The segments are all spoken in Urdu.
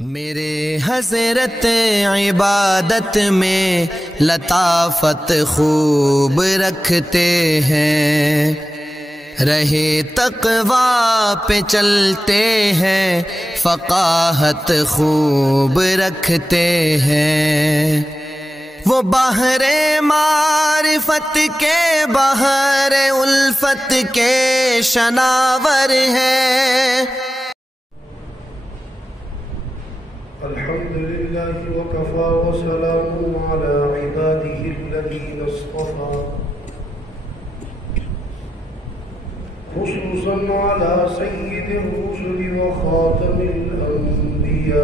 میرے حضرت عبادت میں لطافت خوب رکھتے ہیں، رہے تقویٰ پہ چلتے ہیں، فقاہت خوب رکھتے ہیں۔ وہ بحر معرفت کے بحر الفت کے شناور ہیں۔ الحمد لله وكفى وسلام على عباده الذين اصطفى، خصوصا على سيد الرسل وخاتم الأنبياء.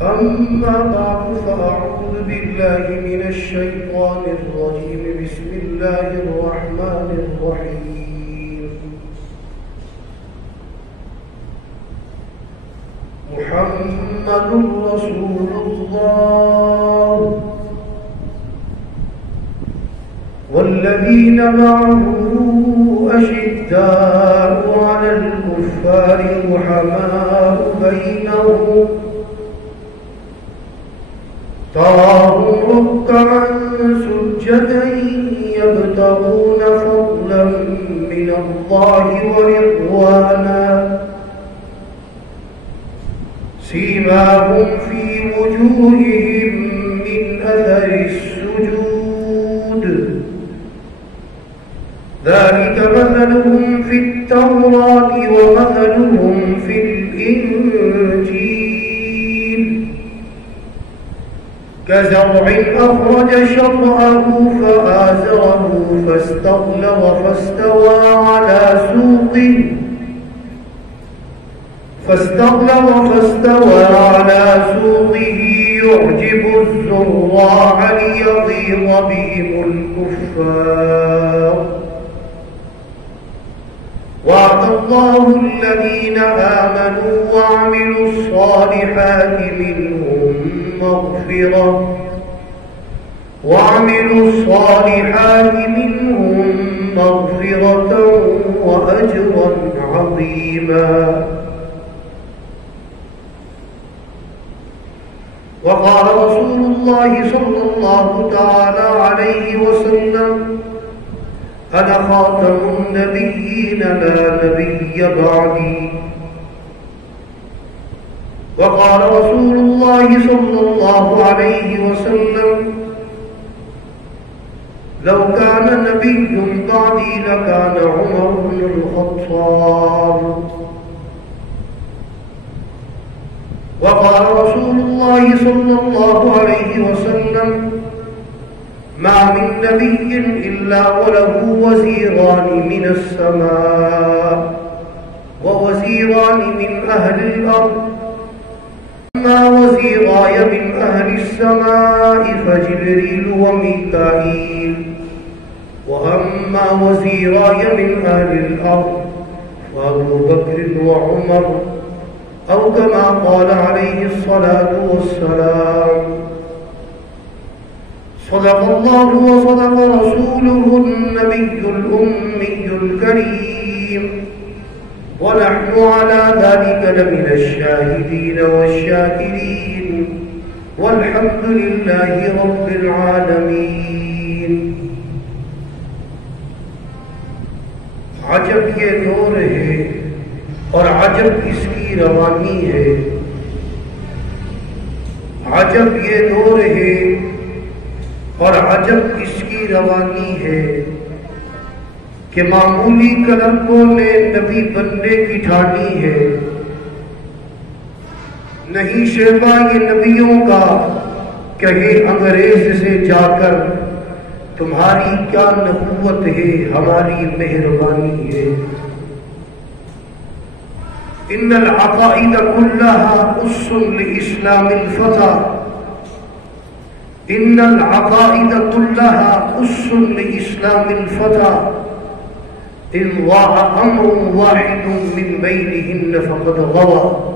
أما بعد فأعوذ بالله من الشيطان الرجيم. بسم الله الرحمن الرحيم. محمد رسول الله والذين معه أشداء على الكفار رحماء بينهم، تراهم ركعا سجدا يبتغون فضلا من الله ورضوانا، سيماهم في وجوههم من أثر السجود، ذلك مثلهم في التوراة ومثلهم في الإنجيل، كزرع أخرج شطأه فآزره فاستغلظ فاستوى على سوقه يعجب الزراع ليغيظ بهم الكفار. وعد الله الذين آمنوا وعملوا الصالحات منهم مغفرة وأجرا عظيما. وقال رسول الله صلى الله تعالى عليه وسلم: أنا خاتم النبيين لا نبي بعدي. وقال رسول الله صلى الله عليه وسلم: لو كان نبي بعدي لكان عمر بن الخطاب. وقال رسول الله صلى الله عليه وسلم: ما من نبي إلا وله وزيران من السماء ووزيران من أهل الأرض، أما وزيراي من أهل السماء فجبريل وميكائيل، وأما وزيراي من أهل الأرض فأبو بكر وعمر، أو كما قال عليه الصلاة والسلام. صدق الله وصدق رسوله النبي الأمي الكريم، ونحن على ذلك لمن الشاهدين والشاكرين، والحمد لله رب العالمين. عجب یہ دور ہے اور عجب اس کی روانی ہے، عجب یہ دور ہے اور عجب اس کی روانی ہے کہ معمولی کلنگوں نے نبی بننے کی ٹھانی ہے۔ نہیں شیوا یہ نبیوں کا کہے انگریز سے جا کر تمہاری کیا نبوت ہے، ہماری مہربانی ہے۔ ان العقائد كلها أس لإسلام الفتى، ان العقائد كلها أس لإسلام الفتى، إن ضاع أمر واحد من بينهن فقد غوى۔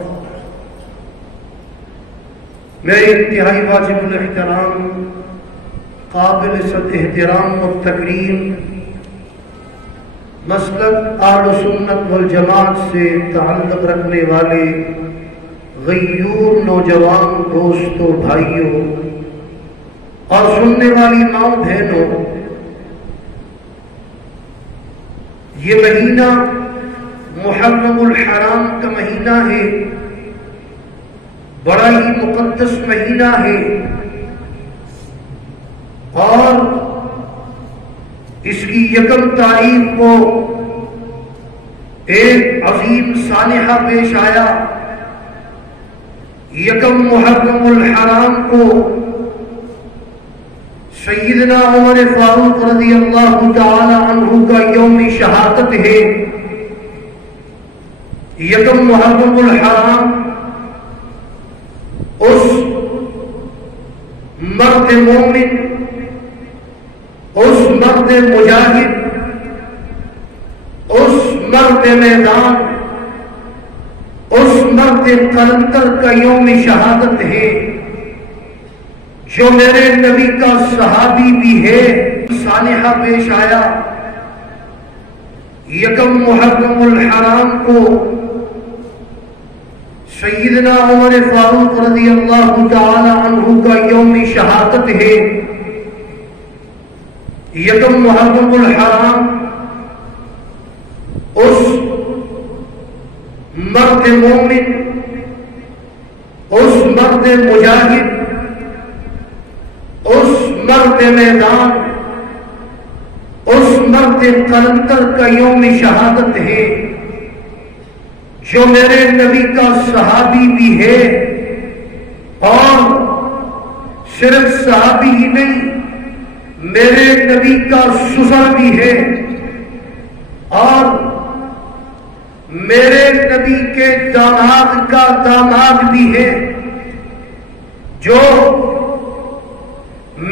میرے انتہائی واجب الاحترام، قابل صد احترام اور تکریم مسلک اہل سنت والجماعت سے تعلق رکھنے والے غیور نوجوان دوستوں بھائیوں اور سننے والی ماؤں بہنوں، یہ مہینہ محرم الحرام کا مہینہ ہے، بڑا ہی مقدس مہینہ ہے، اور اس کی یکم تاریخ کو ایک عظیم سانحہ پیش آیا۔ یکم محرم الحرام کو سیدنا عمر فاروق رضی اللہ تعالی عنہ کا یوم شہادت ہے۔ یکم محرم الحرام اس مرد مومن، اس مرد مجاہد، اس مرد میدان، اس مرد قلندر کا یوم شہادت ہے، جو میرے نبی کا صحابی بھی ہے۔ سانحہ پیش آیا، یکم محرم الحرام کو سیدنا عمر فاروق رضی اللہ تعالی عنہ کا یوم شہادت ہے۔ یکم محرم الحرام اس مرد مومن، اس مرد مجاہد، اس مرد میدان، اس مرد قلندر کا یوم شہادت ہے، جو میرے نبی کا صحابی بھی ہے، اور صرف صحابی ہی نہیں، میرے نبی کا سسر بھی ہے، اور میرے نبی کے داماد کا داماد بھی ہے، جو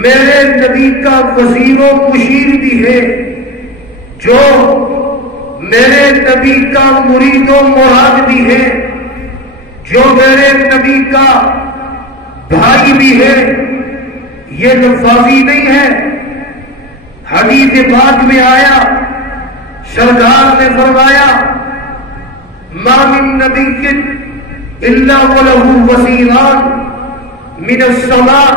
میرے نبی کا وزیر و مشیر بھی ہے، جو میرے نبی کا مرید و مراد بھی ہے، جو میرے نبی کا بھائی بھی ہے۔ یہ لفظی نہیں ہے، حدیث پاک میں آیا، سرکار نے فرمایا ما من نبی الا وله وزیران من السماء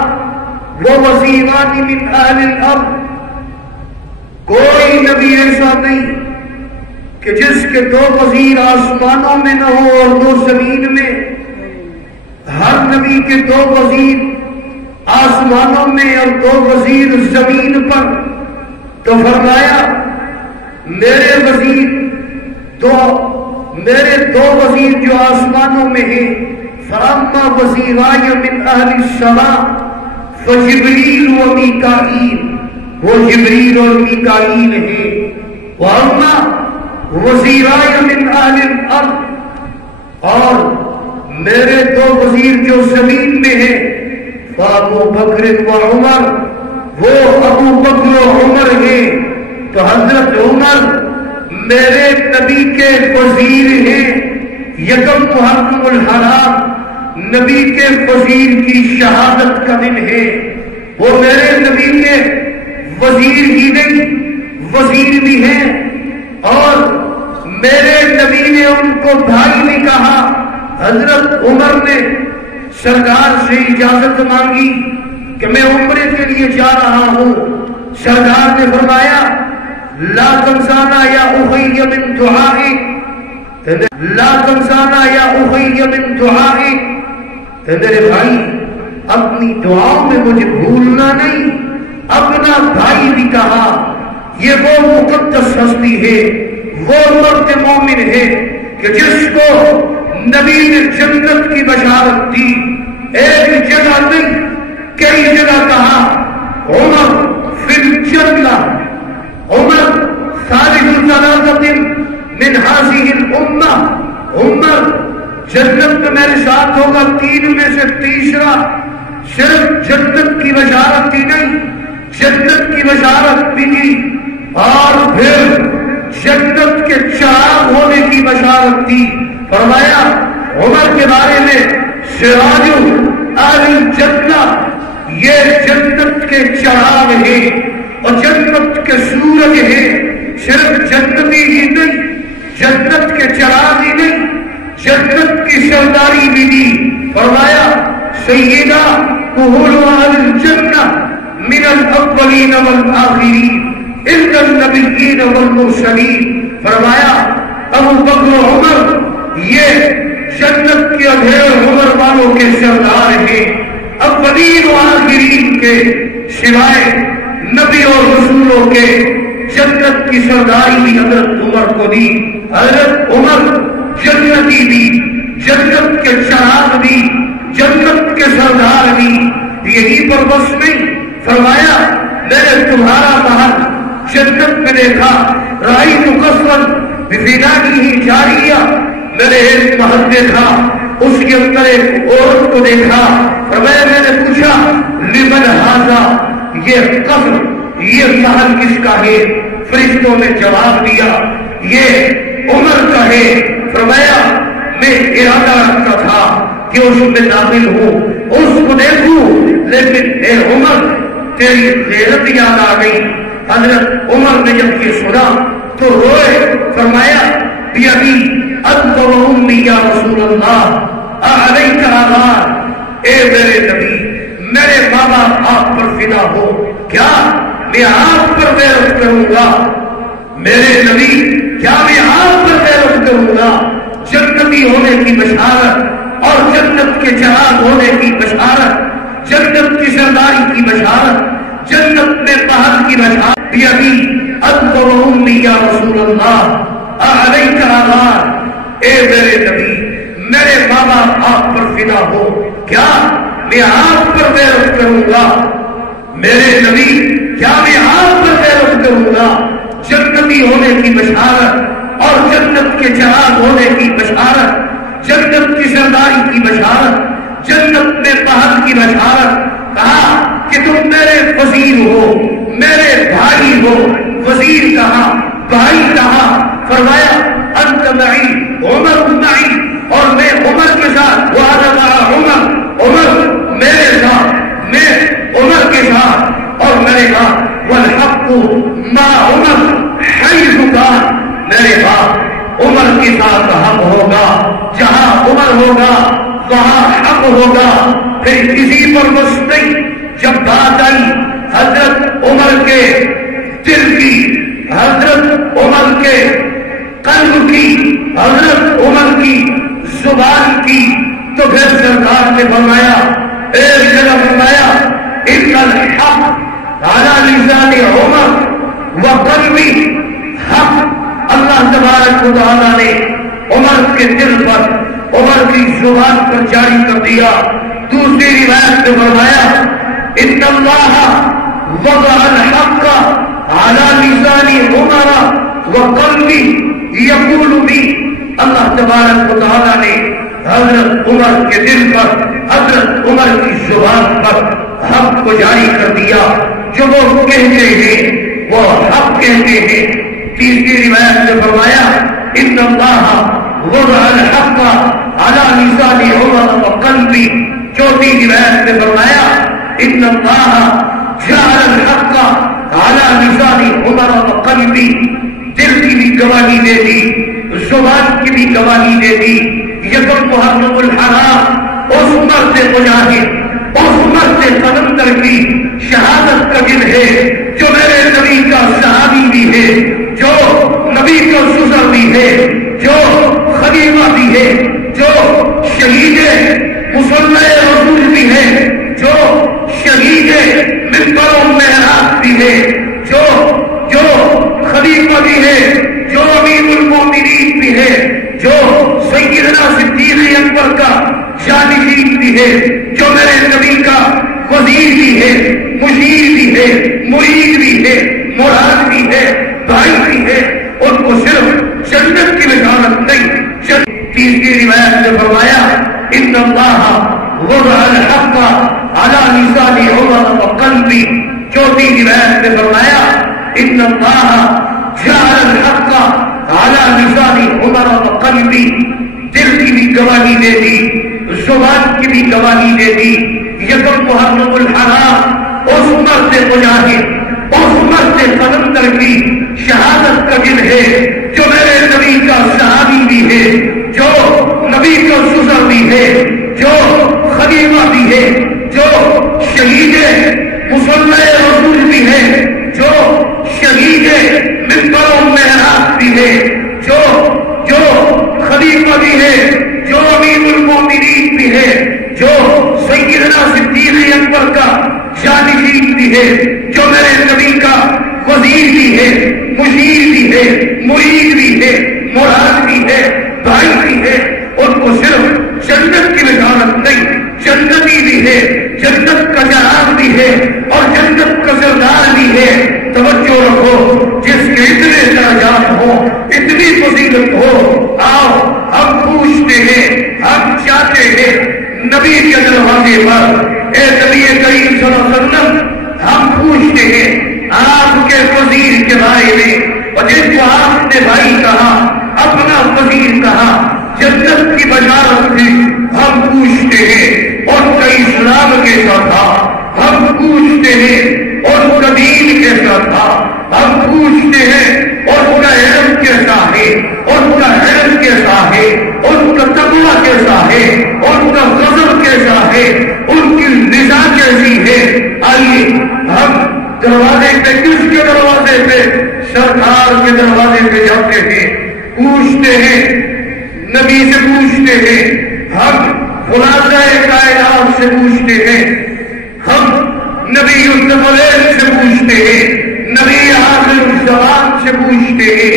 ووزیران من اہل الارض۔ کوئی نبی ایسا نہیں کہ جس کے دو وزیر آسمانوں میں نہ ہو اور دو زمین میں۔ ہر نبی کے دو وزیر آسمانوں میں اور دو وزیر زمین پر۔ تو فرمایا میرے دو وزیر جو آسمانوں میں ہیں، فَأَمَّا وَزِيرَايَ مِنْ أَهْلِ السَّمَاءِ فَجِبْرِيلُ وَمِيكَائِيلُ، وہ جبریل اور میکائیل ہیں۔ وَأَمَّا وَزِيرَايَ مِنْ أَهْلِ الْأَرْضِ، اور میرے دو وزیر جو زمین میں ہیں، فَأَبُو بَكْرٍ وَعُمَرٍ، وہ ابو بکر و عمر ہیں۔ تو حضرت عمر میرے نبی کے وزیر ہیں۔ یکم محرم الحرام نبی کے وزیر کی شہادت کا دن ہے۔ وہ میرے نبی کے وزیر ہی نہیں، وزیر بھی ہیں، اور میرے نبی نے ان کو بھائی بھی کہا۔ حضرت عمر نے سرکار سے اجازت مانگی کہ میں عمرے کے لیے جا رہا ہوں۔ سرکار نے فرمایا لا تنسانا یا اخی من دعائک، لا تنسانا یا اخی من دعائک، میرے بھائی اپنی دعاؤں میں مجھے بھولنا نہیں۔ اپنا بھائی بھی کہا۔ یہ وہ مقدس ہستی ہے، وہ مرد مومن ہے کہ جس کو نبی نے جنت کی بشارت دی۔ ایک جگہ نہیں، کئی جگہ کہا عمر فی الجنہ، عمر ثالث ثلاثۃ من هذه الامہ، عمر جنت میں میرے ساتھ ہوگا تین میں سے تیسرا۔ صرف جنت کی بشارت دی نہیں، جنت کی بشارت بھی دی، اور پھر جنت کے چراغ ہونے کی بشارت دی۔ فرمایا عمر کے بارے میں سراج اہل الجنہ، یہ جنت کے چراغ ہیں اور جنت کے سورج ہیں۔ صرف جنتی ہی نہیں، جنت کے چراغ ہی نہیں، جنت کی سرداری بھی دی. فرمایا سیدہ کہول اہل الجنہ من الاولین والآخرین الا النبیین والمرسلین. فرمایا ابو بکر و عمر یہ جنت کے اندھیر عمر والوں کے سردار ہیں، اولین و آخرین کے سوائے نبی اور رسولوں کے. جنت کی سرداری بھی حضرت عمر کو دی. حضرت عمر جنتی بھی، جنت کے چراغ بھی، جنت کے سردار بھی. یہی پر بس نہیں، فرمایا میں نے تمہارا محل جنت میں دیکھا، رأیت قصرا بفنائه جاریہ، میں نے ایک محل دیکھا، اس کے اندر ایک عورت کو دیکھا. فرمایا میں نے پوچھا لمن ھذا، یہ قصر، یہ محل کس کا ہے؟ فرشتوں نے جواب دیا یہ عمر کا ہے. فرمایا میں ارادہ رکھتا تھا کہ اس میں داخل ہوں، اس کو دیکھوں، لیکن اے عمر تیری غیرت یاد آ گئی. حضرت عمر نے جب یہ سنا تو روئے. فرمایا بیابی انت و امی یا رسول اللہ علیک آغار، اے میرے نبی میرے ماں باپ آپ پر فدا ہو، کیا میں آپ پر غیرت کروں گا؟ میرے نبی کیا میں آپ پر غیرت کروں گا؟ جنتی ہونے کی بشارت اور جنت کے چراغ ہونے کی بشارت، جنت کی سرداری کی بشارت، جنت میں پہل کی بشارت. بیابی انت و امی یا رسول اللہ علیک آغار، اے میرے نبی میرے ماں باپ آپ پر فدا ہو، کیا میں آپ پر غیرت کروں گا؟ میرے نبی کیا میں آپ پر غیرت کروں گا؟ جنتی ہونے کی بشارت اور جنت کے چراغ ہونے کی بشارت، جنت کی سرداری کی بشارت، جنت میں پہل کی بشارت. کہا کہ تم میرے وزیر ہو، میرے بھائی ہو. وزیر کہا، بھائی کہا. فرمایا انت معی عمر معی، اور میں عمر کے ساتھ، وانا مع عمر، عمر میرے ساتھ، میں عمر کے ساتھ. اور میں نے کہا والحق مع عمر حیث کان، میرے باپ عمر کے ساتھ حق ہوگا، جہاں عمر ہوگا وہاں حق ہوگا. پھر کسی پر بس نہیں، جب بات آئی حضرت عمر کے دل کی، حضرت عمر کے قلب کی، حضرت عمر کی زبان کی، تو پھر سرکار نے فرمایا، ایک جگہ فرمایا ان الحق علی لسان عمر وقلبی، حق اللہ تبارک و تعالیٰ نے عمر کے دل پر، عمر کی زبان پر جاری کر دیا. دوسری روایت میں فرمایا ان اللہ وضع الحق علی لسان عمر وقلبی یقول بی، اللہ تبارک و تعالیٰ نے حضرت عمر کے دل پر، حضرت عمر کی زبان پر حق کو جاری کر دیا. جو وہ کہتے ہیں وہ حق کہتے ہیں. تیسری روایت میں فرمایا ان اللہ وضع الحق علی لسان عمر وقلبی. چوتھی روایت میں فرمایا ان اللہ جعل الحق علی لسان عمر وقلبی. دل کی بھی گواہی دے دی، زبان کی بھی گواہی دے دی. یکم محرم الحرام اس مرد مجاہد، اس مرد قلندر کی شہادت کا دن ہے، جو میرے نبی کا صحابی بھی ہے، جو نبی کا سزر بھی ہے، جو خلیفہ بھی ہے، جو شہید مصلی رسول بھی ہے، جو شہید منبر و محراب بھی ہے، جو خلیفہ بھی ہے، جو امیر المومنین بھی ہے، جو سیدنا صدیق اکبر کا جانشین بھی ہے، جو میرے نبی کا وزیر بھی ہے، مشیر بھی ہے، مرید بھی ہے، مراد بھی ہے، بھائی بھی ہے. ان کو صرف جنت کی بشارت نہیں. تیسری روایت میں فرمایا ان اللہ وضع الحق علی لسان عمر وقلبی. چوتھی روایت میں فرمایا ان اللہ جعل الحق علی لسان عمر وقلبی. دل کی بھی گواہی دے دی، زبان کی بھی گواہی دے دی. یکم محرم الحرام اس مرد مجاہد، اس مرد قلندر کی شہادت کا دن ہے، جو میرے نبی کا صحابی بھی ہے، جو نبی کا سزر بھی ہے، جو خلیفہ بھی ہے، جو شہید مصلی رسول بھی ہے، جو شہید منبر و محراب بھی ہے، جو خلیفہ بھی ہے، جو امیر المومنین بھی ہے، جو سیدنا صدیق اکبر کا جانشین بھی ہے، جو میرے نبی کا وزیر بھی ہے، مشیر بھی ہے، مرید بھی ہے، مراد بھی ہے، بھائی بھی ہے، ان کو صرف جنت کی بشارت نہیں، جنتی بھی ہے، جنت کا جناب بھی ہے اور جنت کا سردار بھی ہے۔ توجہ رکھو، جس کے اتنے درجات ہو، اتنی فضیلت ہو، آؤ ہم پوچھتے ہیں، ہم چاہتے ہیں نبی کے دروازے پر، اے نبی کریم صلی اللہ علیہ وسلم، ہم پوچھتے ہیں آپ کے وزیر کے بارے میں، اور جس کو آپ نے بھائی کہا، اپنا وزیر کہا، جنت کی بشارت بھی ہم پوچھتے ہیں، اور کا اسلام کیسا تھا ہم پوچھتے ہیں، اور کا دین کیسا تھا ہم پوچھتے ہیں، اور کا علم کیسا ہے، اور کا علم کیسا ہے، اور کا تقویٰ کیسا ہے، اور کا غضب کیسا ہے، ان کی رضا کیسی ہے۔ آئیے ہم دروازے پہ، کس کے دروازے پہ؟ سرکار کے دروازے پہ جاتے ہیں، پوچھتے ہیں، نبی سے پوچھتے ہیں، ہم خلاصہ کائنات سے پوچھتے ہیں، ہم نبی الطفیل سے پوچھتے ہیں، نبی آخر الزمان سے پوچھتے ہیں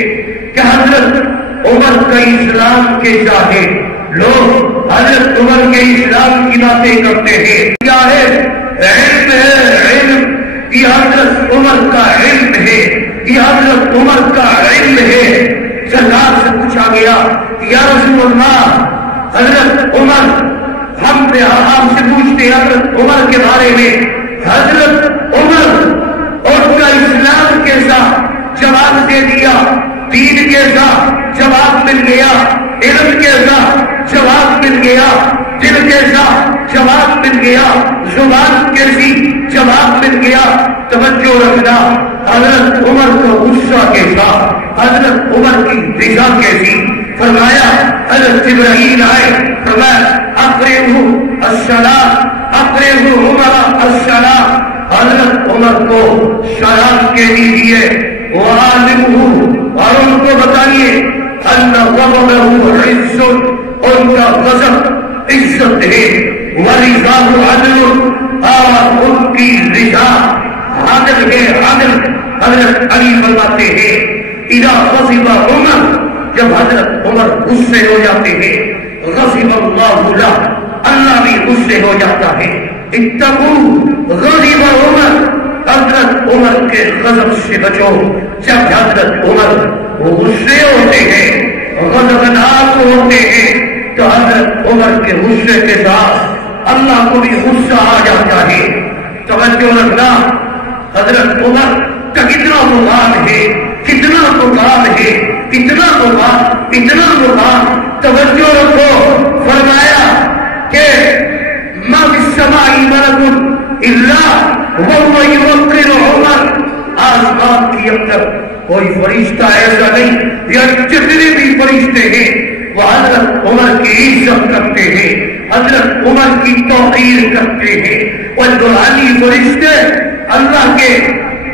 کہ حضرت عمر کا اسلام کیسا ہے؟ لوگ حضرت عمر کے اسلام کی باتیں کرتے ہیں، کیا ہے؟ علم ہے، علم، یہ حضرت عمر کا علم ہے، یہ حضرت عمر کا علم ہے۔ سرکار سے پوچھا گیا، یا رسول اللہ، حضرت عمر، ہم آپ سے پوچھتے ہیں حضرت عمر کے بارے میں، حضرت عمر اور کا اسلام کیسا؟ جواب دے دیا، دین کیسا؟ جواب مل گیا، علم کیسا؟ جواب مل گیا، دل کیسا؟ جواب مل گیا، زبان کیسی؟ جواب مل گیا۔ توجہ رکھنا، حضرت عمر کا غصہ کیسا؟ حضرت عمر کی رضا کیسی؟ فرمایا حضرت جبرائیل آئے، فرمایا اقرئہ السلام، اقرئہ عمر السلام، حضرت عمر کو سلام کے دیجیے، وعالمہ، اور ان کو بتائیے ان غضبہ عز، ان کا غضب عزت ہے، ورضاہ عدل، اور ان کی رضا عادل ہے، عادل۔ حضرت علی فرماتے ہیں اذا غضب عمر، جب حضرت عمر غصے ہو جاتے ہیں، غضب اللہ لہ، اللہ بھی غصے ہو جاتا ہے۔ اتقوا غضب عمر، حضرت عمر کے غضب سے بچو۔ جب حضرت عمر وہ غصے ہوتے ہیں، غضبناک ہوتے ہیں، تو حضرت عمر کے غصے کے ساتھ اللہ کو بھی غصہ آ جاتا ہے۔ توجہ رکھنا، حضرت عمر کا کتنا مقام ہے، کتنا مقام ہے، کتنا مقام، اتنا مقام۔ توجہ رکھو، فرمایا کہ ما فی السماء ملک الا وهو يوقر عمر، آسمان کے اندر کوئی فرشتہ ایسا نہیں، یا جتنے بھی فرشتے ہیں وہ حضرت عمر کی عزت کرتے ہیں، حضرت عمر کی توقیر کرتے ہیں، اور دلہانی فرشتے اللہ کے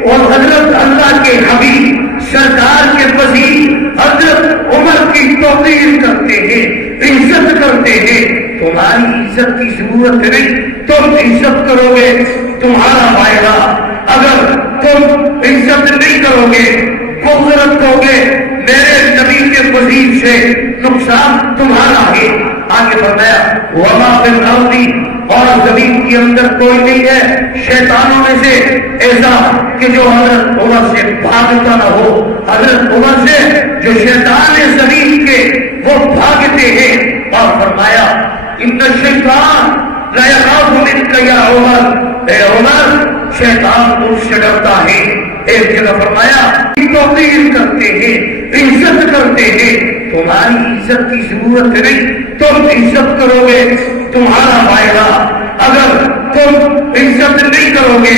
اور حضرت اللہ کے حبیب سرکار کے وزیر حضرت عمر کی توقیر کرتے ہیں، عزت کرتے ہیں۔ تمہاری عزت کی ضرورت نہیں، تم عزت کرو گے تمہارا فائدہ، اگر تم عزت نہیں کرو گے، بغض رکھو گے، میرے نبی کے وزیر سے نقصان تمہارا ہے۔ آگے فرمایا وما فی الارض، اور زمین کے اندر کوئی نہیں ہے شیطانوں میں سے ایسا کہ جو حضرت عمر سے بھاگتا نہ ہو، حضرت عمر سے جو شیطان زمین کے وہ بھاگتے ہیں۔ اور فرمایا ان الشیطان لا یخاف منک یا عمر، اے عمر شیطان تم سے ڈرتا ہے۔ ایک جگہ فرمایا توقیر کرتے ہیں، عزت کرتے ہیں، تمہاری عزت کی ضرورت نہیں، تم عزت کرو گے تمہارا فائدہ، اگر تم عزت نہیں کرو گے،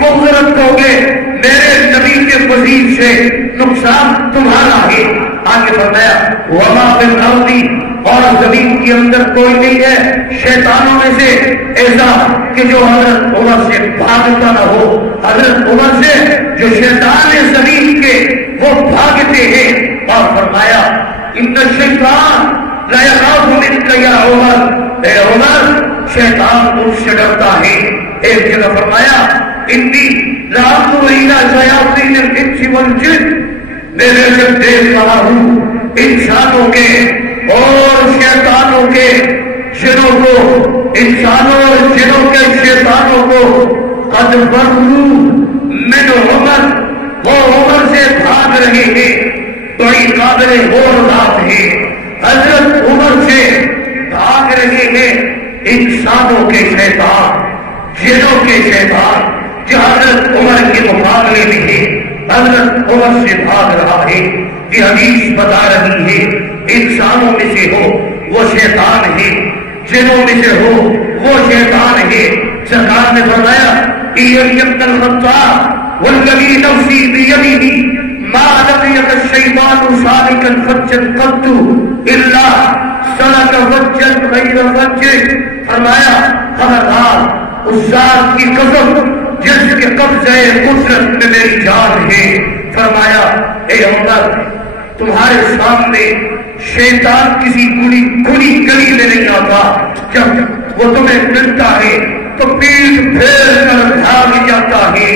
بغض رکھو گے، میرے نبی کے فضیل سے نقصان تمہارا ہے۔ آگے فرمایا وما فی الارض، اور زمین کے اندر کوئی نہیں ہے شیطانوں میں سے ایسا کہ جو حضرت عمر سے بھاگتا نہ ہو۔ حضرت عمر سے جو شیطان زمین کے وہ بھاگتے ہیں۔ اور فرمایا ان الشیطان لا یخاف منک یا عمر، اے عمر شیطان تم سے ڈرتا ہے۔ ایک جگہ فرمایا انی لانظر الی شیاطین الانس والجن، میں جب دیکھ رہا ہوں انسانوں کے اور شیطانوں کے، جنوں کو، انسانوں اور جنوں کے شیطانوں کو، قد فروا من عمر، وہ عمر سے بھاگ رہے ہیں۔ بڑی قابل غور بات ہے، حضرت عمر سے بھاگ رہے ہیں انسانوں کے شیطان، جنوں کے شیطان، جو حضرت عمر کے مقابلے میں ہے، حضرت عمر سے بھاگ رہا ہے۔ یہ حدیث بتا رہی ہے انسانوں میں سے ہو وہ شیطان ہے، جنوں میں سے ہو وہ شیطان ہے۔ سرکار نے فرمایا ابن الخطاب والذی نفسی بیدہ ما لقیک الشیطان سالکا فجا قط الا سلک فجا غیر فجہ، فرمایا خبردار اس ذات کی قسم جس کے قبضہ قدرت میں میری جان ہے۔ فرمایا اے عمر تمہارے سامنے شیطان کسی کھلی گلی میں نہیں آتا، جب وہ تمہیں ملتا ہے تو پیٹ پھیر کر بھاگ جاتا ہے،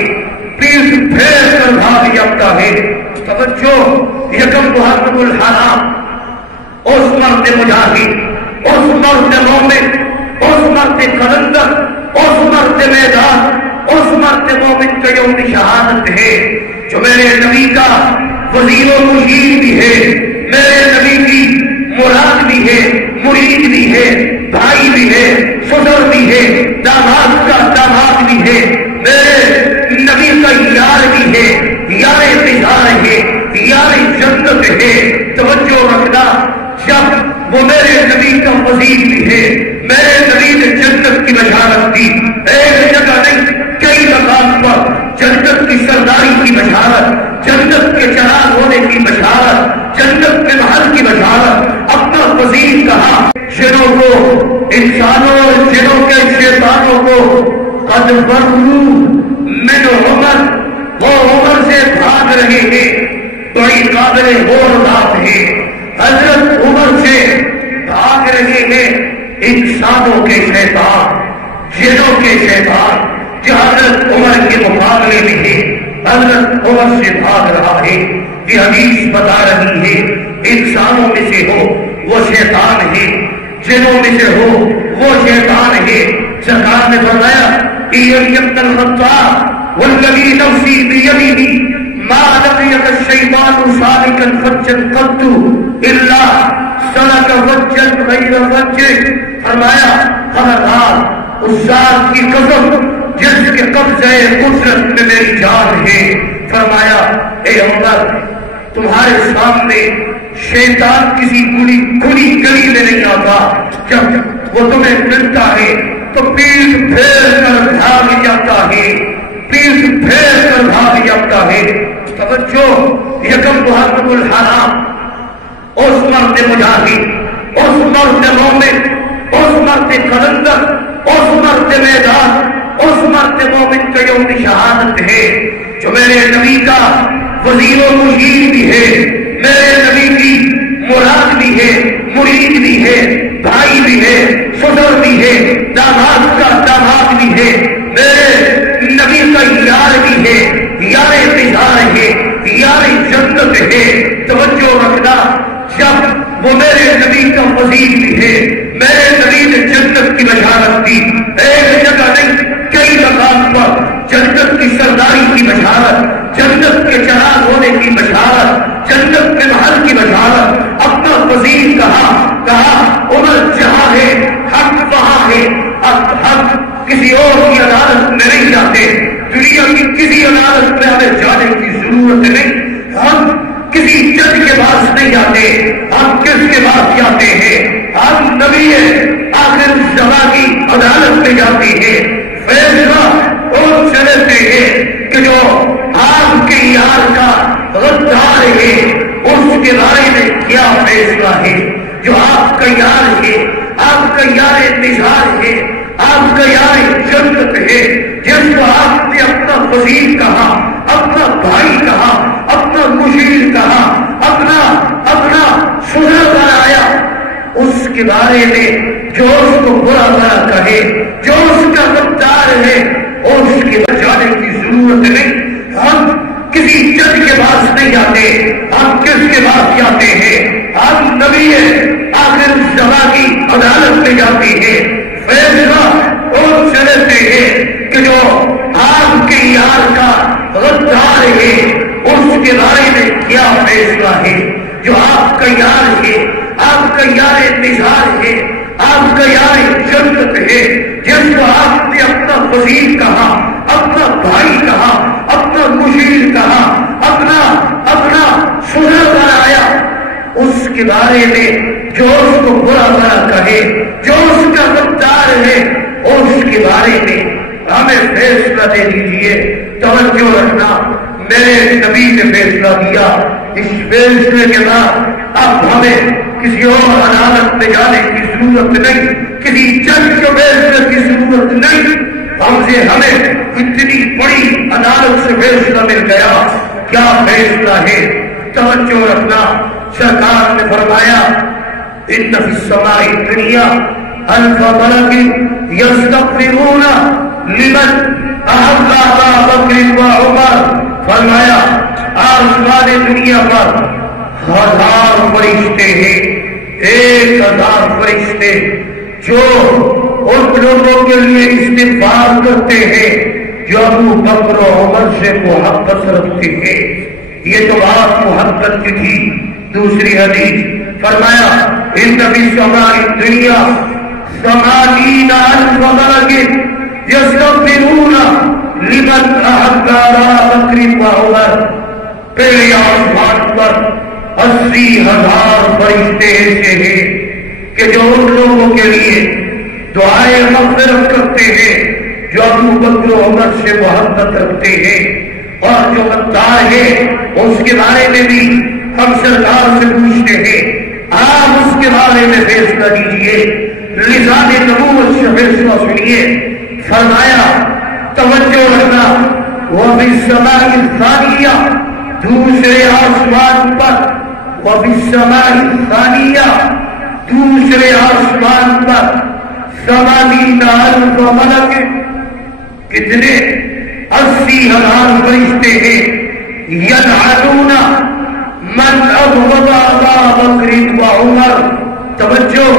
پیٹ پھیر کر بھاگ جاتا ہے۔ توجہ، یکم محرم الحرام، اس مرد مجاہد، اس مرد مومن، اس مرد قلندر، اس مرد میدان، اس مرد مومن کا یوم شہادت ہے جو میرے نبی کا وزیر و مشیر بھی ہے، میرے نبی کی مراد بھی ہے، مرید بھی ہے، بھائی بھی ہے، سسر بھی ہے، داماد کا داماد بھی ہے، میرے نبی کا یار بھی ہے، یار انتظار ہے، یار جنت ہے۔ توجہ رکھنا، جب وہ میرے نبی کا وزیر بھی ہے، میرے نبی نے جنت کی بشارت دی، ایک جگہ نہیں کئی مقام پر جنت کی سرداری کی بشارت، جنت کے چراغ ہونے کی بشارت، جنت کے محل کی بشارت، اپنا وزیر کہا جنوں کو، انسانوں اور جنوں کے شیطانوں کو، قد فروا من عمر، وہ عمر سے بھاگ رہے ہیں۔ بڑی قابل غور بات ہے، حضرت عمر سے بھاگ رہے ہیں انسانوں کے شیطان، جنوں کے شیطان، جو حضرت عمر کے مقابلے میں ہے، حضرت عمر سے بھاگ رہا ہے۔ یہ حدیث بتا رہی ہے انسانوں میں سے ہو وہ شیطان ہے، جنوں میں سے ہو وہ شیطان ہے۔ سرکار نے فرمایا ابن الخطاب والذی نفسی بیدہ ما لقیک الشیطان سالکا فجا قط الا سلک فجا غیر فجہ، فرمایا خبردار اس ذات کی قسم جس کے قبضہ قدرت میں میری جان ہے۔ فرمایا اے عمر تمہارے سامنے شیطان کسی کھلی گلی میں نہیں آتا، جب وہ تمہیں ملتا ہے تو پیٹ پھیر کر بھاگ جاتا ہے، پیٹ پھیر کر بھاگ جاتا ہے۔ توجہ، یکم محرم الحرام، اس مرد مجاہد، اس مرد مومن، اس مرد قلندر، اس مرد میدان، اس مرد مومن کا یوم شہادت ہے جو میرے نبی کا وزیر و مشیر بھی ہے، میرے نبی کی مراد بھی ہے، مرید بھی ہے، بھائی بھی ہے، سسر بھی ہے، داماد کا داماد بھی ہے، میرے نبی کا یار بھی ہے، یار انتظار ہے، یار جنت ہے۔ توجہ رکھنا، جب وہ میرے نبی کا وزیر بھی ہے، میرے نبی نے جنت کی بشارت دی، ایک جگہ نہیں کئی مقام پر جنت کی سرداری کی بشارت، جنت کے چراغ ہونے کی بشارت، جنت کے محل کی بشارت، اپنا وزیر کہا عمر جہاں ہے حق وہاں ہے، اب حق کسی اور کی عدالت میں نہیں جاتے، دنیا کی کسی عدالت میں ہمیں جانے کی ضرورت نہیں، ہم کسی جج کے پاس نہیں جاتے، ہم کس کے پاس جاتے ہیں؟ ہم نبی آخر الزمان کی عدالت میں جاتے ہیں، فیصلہ اور چلتے ہیں کہ جو کے بارے میں کیا فیصلہ ہے جو آپ کا یار ہے، آپ کا یار نثار ہے، آپ کا یار جنت ہے، جس کو آپ نے اپنا وزیر کہا، اپنا بھائی کہا، اپنا مشیر کہا، اپنا سنا بنایا، اس کے بارے میں جو اس کو برا بھلا کہے، جو اس کا غدار ہے، اور اس کے بچانے کی ضرورت نہیں۔ ہم کسی جج کے پاس نہیں جاتے، ہم کس کے پاس جاتے ہیں؟ ہم نبی آخر الزمان کی عدالت میں جاتے ہیں، فیصلہ اور چلتے ہیں کہ جو آپ کے یار کا غدار ہے اس کے بارے میں کیا فیصلہ ہے، جو آپ کا یار ہے، آپ کا یار نثار ہے، آپ کا یار جنت ہے، جس کو آپ نے اپنا وزیر کہا، اپنا بھائی کہا، اپنا مشیر کہا، اپنا سنا بنایا، اس کے بارے میں جو اس کو برا بھلا کہے، جو اس کا غدار ہے، اور اس کے بارے میں ہمیں فیصلہ دے دیجیے۔ توجہ رکھنا، میرے نبی نے فیصلہ دیا، اس فیصلے کے بعد اب ہمیں کسی اور عدالت میں جانے کی ضرورت نہیں، کسی جج کو فیصلے کی ضرورت نہیں، ہمیں اتنی بڑی عدالت سے فیصلہ مل گیا۔ کیا فیصلہ ہے؟ توجہ رکھنا، سرکار نے فرمایا ان فی السماء الدنیا الف ملک یستغفرون لمن احب ابا بکر و عمر، فرمایا آسمان دنیا پر 1000 فرشتے ہیں، 1000 فرشتے جو ان لوگوں کے لیے استغفار کرتے ہیں جو ابو بکر و عمر سے محبت رکھتے ہیں۔ یہ تو بات محبت کی تھی۔ دوسری حدیث فرمایا ان فی السماء الدنیا 80 الف ملک یستغفرون لمن احب ابا بکر و عمر، پہلے آسمان پر 80,000 فرشتے ایسے ہیں کہ جو ان لوگوں کے لیے دعائیں مغفرت کرتے ہیں جو ابو بکر و عمر سے محبت رکھتے ہیں، اور جو غدار ہے اس کے بارے میں بھی ہم سرکار سے پوچھتے ہیں، آپ اس کے بارے میں فیصلہ دیجیے۔ لسان نبوت سے فیصلہ سنیے۔ فرمایا توجہ رکھنا، وفی السماء الثانیہ، دوسرے آسمان پر، وفی السماء الثانیہ، دوسرے آسمان پر 80 الف ملک، کتنے؟ 80,000 فرشتے ہیں، یلعنون من ابغض ابا بکر و عمر، توجہ،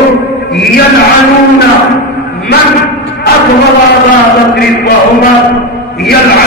یلعنون من ابغض ابا بکر و عمر، یلعنون